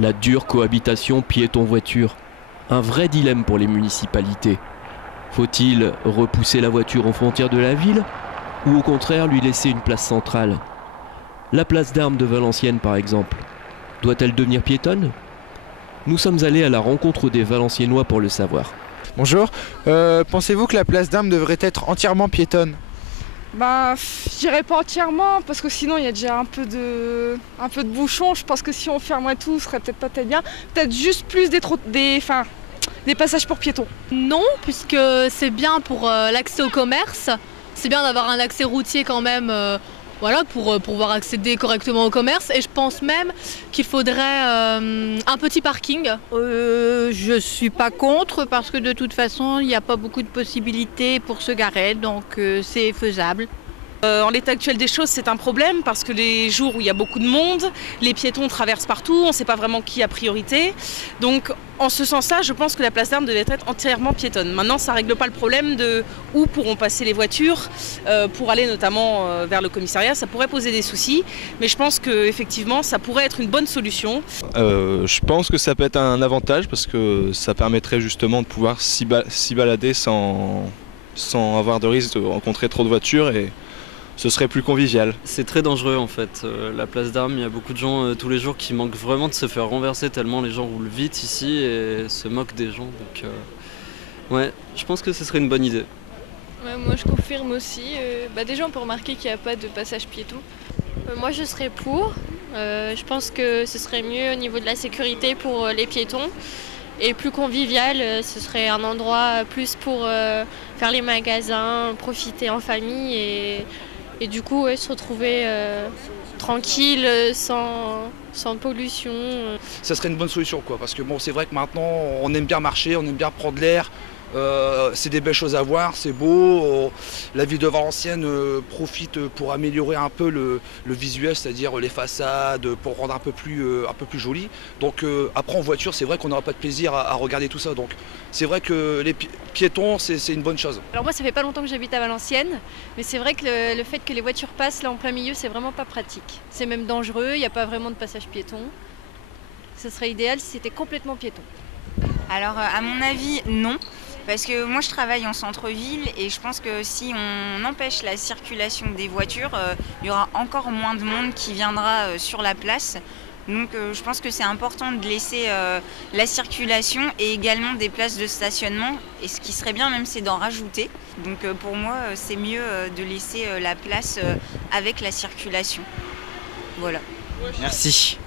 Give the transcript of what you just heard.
La dure cohabitation piéton-voiture, un vrai dilemme pour les municipalités. Faut-il repousser la voiture aux frontières de la ville ou au contraire lui laisser une place centrale? La place d'Armes de Valenciennes par exemple, doit-elle devenir piétonne? Nous sommes allés à la rencontre des Valenciennois pour le savoir. Bonjour, pensez-vous que la place d'Armes devrait être entièrement piétonne? Bah, je dirais pas entièrement, parce que sinon il y a déjà un peu de bouchon. Je pense que si on fermerait tout, ce serait peut-être pas très bien. Peut-être juste plus des passages pour piétons. Non, puisque c'est bien pour l'accès au commerce. C'est bien d'avoir un accès routier quand même, voilà, pour pouvoir accéder correctement au commerce. Et je pense même qu'il faudrait un petit parking. Je suis pas contre parce que de toute façon, il n'y a pas beaucoup de possibilités pour se garer, donc c'est faisable. En l'état actuel des choses, c'est un problème parce que les jours où il y a beaucoup de monde, les piétons traversent partout, on ne sait pas vraiment qui a priorité. Donc en ce sens-là, je pense que la place d'Armes devait être entièrement piétonne. Maintenant, ça ne règle pas le problème de où pourront passer les voitures pour aller notamment vers le commissariat. Ça pourrait poser des soucis, mais je pense qu'effectivement, ça pourrait être une bonne solution. Je pense que ça peut être un avantage parce que ça permettrait justement de pouvoir s'y balader sans avoir de risque de rencontrer trop de voitures et ce serait plus convivial. C'est très dangereux en fait, la place d'Armes, il y a beaucoup de gens tous les jours qui manquent vraiment de se faire renverser tellement les gens roulent vite ici et se moquent des gens. Donc ouais, je pense que ce serait une bonne idée. Ouais, moi je confirme aussi, déjà on peut remarquer qu'il n'y a pas de passage piéton. Moi je serais pour, je pense que ce serait mieux au niveau de la sécurité pour les piétons. Et plus convivial, ce serait un endroit plus pour faire les magasins, profiter en famille et du coup se retrouver tranquille, sans pollution. Ça serait une bonne solution quoi, parce que bon, c'est vrai que maintenant on aime bien marcher, on aime bien prendre l'air. C'est des belles choses à voir, c'est beau. La ville de Valenciennes profite pour améliorer un peu le visuel, c'est-à-dire les façades, pour rendre un peu plus joli. Donc après en voiture, c'est vrai qu'on n'aura pas de plaisir à regarder tout ça. Donc c'est vrai que les piétons, c'est une bonne chose. Alors moi, ça fait pas longtemps que j'habite à Valenciennes, mais c'est vrai que le fait que les voitures passent là en plein milieu, c'est vraiment pas pratique. C'est même dangereux, il n'y a pas vraiment de passage piéton. Ce serait idéal si c'était complètement piéton. Alors à mon avis, non. Parce que moi je travaille en centre-ville et je pense que si on empêche la circulation des voitures, il y aura encore moins de monde qui viendra sur la place. Donc je pense que c'est important de laisser la circulation et également des places de stationnement. Et ce qui serait bien même c'est d'en rajouter. Donc pour moi c'est mieux de laisser la place avec la circulation. Voilà. Merci.